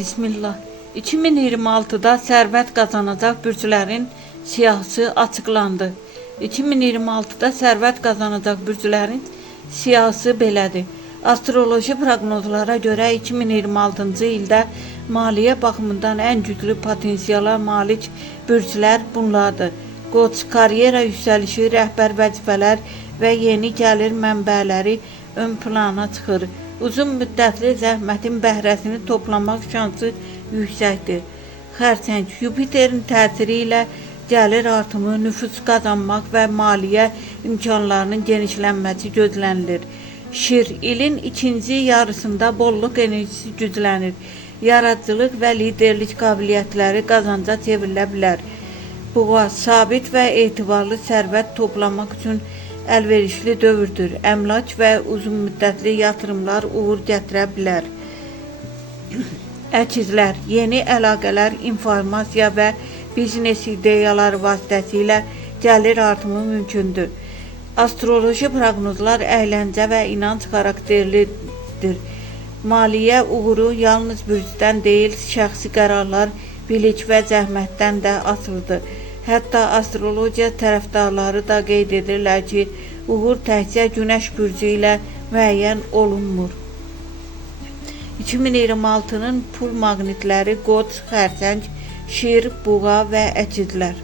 Bismillah. 2026'da sərvət qazanacaq bürclərin siyahısı açıqlandı. 2026'da sərvət qazanacaq bürclərin siyahısı belədir. Astroloji proqnozlara görə 2026-cı ildə maliyyə baxımından ən güclü potensiala malik bürclər bunlardır. Qoç, karyera yüksəlişi, rəhbər vəzifələr və yeni gəlir mənbələri ön plana çıxır. Uzun müddətli zəhmətin bəhrəsini toplamaq şansı yüksəkdir. Xərçəng, Yupiterin təsiri ilə gəlir artımı, nüfus qazanmaq və maliyyə imkanlarının genişlənməsi gözlənilir. Şir, ilin ikinci yarısında bolluq enerjisi güclənir. Yaradıcılıq və liderlik qabiliyyətləri qazanca çevrilə bilər. Boğa, sabit və etibarlı sərvət toplamaq üçün əlverişli dövrdür. Əmlak və uzunmüddətli yatırımlar uğur gətirə bilər. Əkizlər, yeni əlaqələr, informasiya və biznes ideyaları vasitəsilə gəlir artımı mümkündür. Astroloji proqnozlar əyləncə və inanc xarakterlidir. Maliyyə uğuru yalnız bürcdən deyil, şəxsi qərarlar, bilik və zəhmətdən də asılıdır. Hətta astrologiya tərəfdarları da qeyd edirlər ki, uğur təkcə Günəş bürcü ilə müəyyən olunmur. 2026-nın pul maqnitləri Qoç, Xərçəng, Şir, Buğa və Əkizlər.